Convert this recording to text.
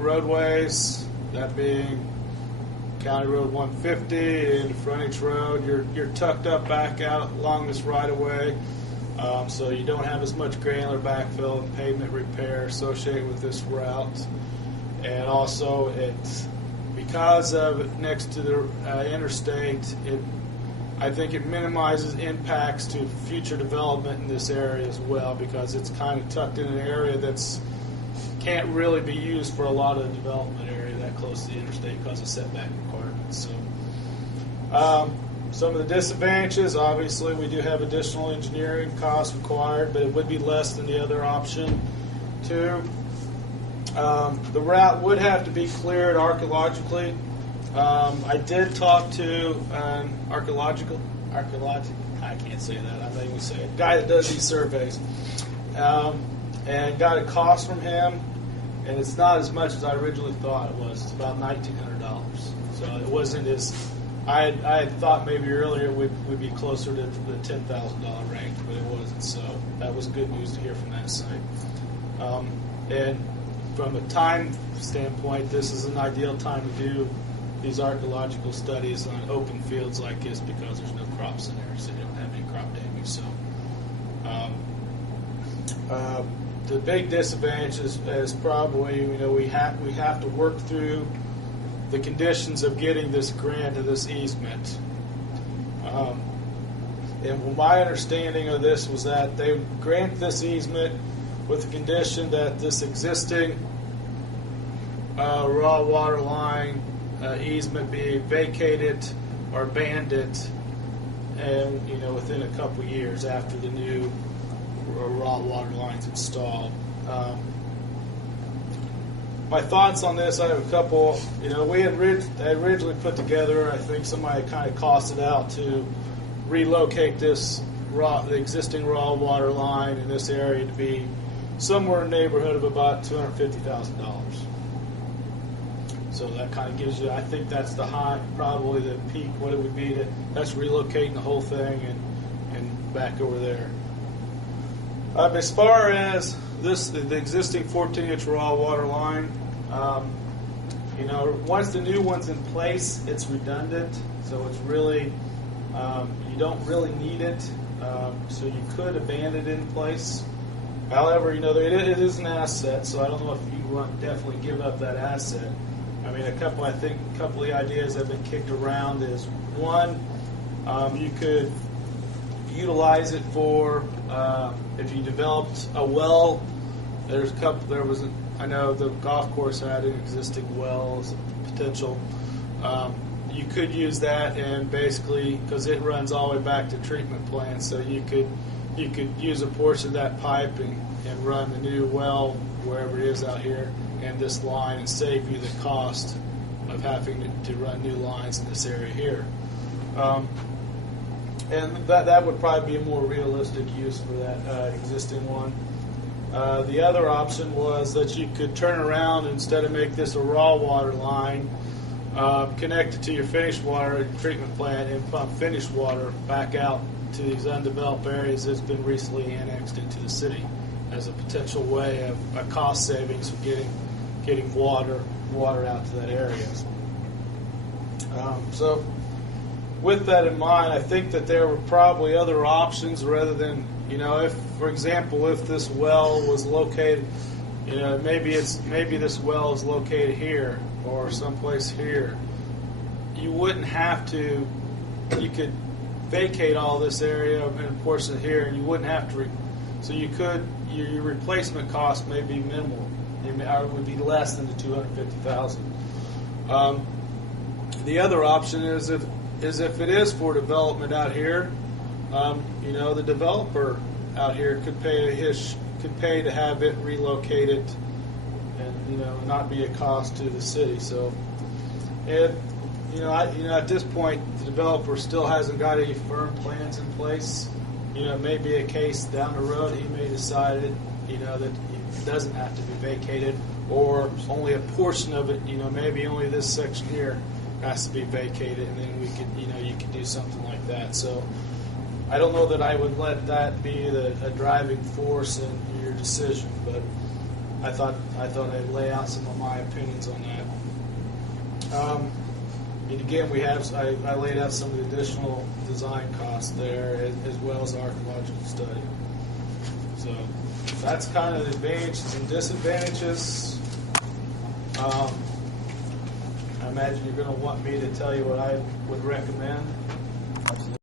roadways, that being County Road 150 and Frontage Road, you're tucked up back out along this right of way, so you don't have as much granular backfill and pavement repair associated with this route. And also, because of it next to the interstate, I think it minimizes impacts to future development in this area as well, because it's kind of tucked in an area that's can't really be used for a lot of the development area that close to the interstate because of setback requirements. So, some of the disadvantages, obviously, we do have additional engineering costs required, but it would be less than the other option too. The route would have to be cleared archaeologically. I did talk to an archaeological, I can't say that, I'm not even say it, guy that does these surveys, and got a cost from him, and it's not as much as I originally thought it was. It's about $1,900. So it wasn't as, I had thought maybe earlier we'd be closer to the $10,000 range, but it wasn't. So that was good news to hear from that site. And from a time standpoint, this is an ideal time to do these archaeological studies on open fields like this because there's no crops in there, so you don't have any crop damage. So the big disadvantage is probably, we have to work through the conditions of getting this grant of this easement. And my understanding of this was that they grant this easement with the condition that this existing raw water line easement be vacated or abandoned, and within a couple years after the new raw water lines installed. My thoughts on this, I have a couple. We had originally put together, I think somebody kind of costed out to relocate the existing raw water line in this area to be somewhere in the neighborhood of about $250,000. So that kind of gives you, I think that's the high, probably the peak, what it would be that's relocating the whole thing and back over there. As far as the existing 14-inch raw water line, once the new one's in place, it's redundant, so it's really, you don't really need it, so you could abandon it in place. However, it is an asset, so I don't know if you definitely give up that asset. I mean, a couple of the ideas that have been kicked around is, one, you could utilize it for if you developed a well. I know the golf course had an existing well as a potential. You could use that, and basically, because it runs all the way back to treatment plants, so you could use a portion of that pipe and run the new well wherever it is out here and this line, and save you the cost of having to run new lines in this area here. And that would probably be a more realistic use for that existing one. The other option was that you could turn around, instead of make this a raw water line, connect it to your finished water treatment plant and pump finished water back out to these undeveloped areas that's been recently annexed into the city, as a potential way of a cost savings for getting water out to that area. So with that in mind, I think that there were probably other options rather than, if, for example, if this well was located, maybe this well is located here or someplace here. You wouldn't have to. You could vacate all this area and a portion here, and you wouldn't have to. So you could. Your replacement cost may be minimal. It would be less than the $250,000. The other option is if it is for development out here, the developer out here could pay to have it relocated, and not be a cost to the city. So, at this point, the developer still hasn't got any firm plans in place. It may be a case down the road he may decide that it doesn't have to be vacated, or only a portion of it. Maybe only this section here has to be vacated, and then we could, you could do something like that. So I don't know that I would let that be a driving force in your decision, but I thought I'd lay out some of my opinions on that. And again, I laid out some of the additional design costs there, as well as the archaeological study. So that's kind of the advantages and disadvantages. I imagine you're going to want me to tell you what I would recommend.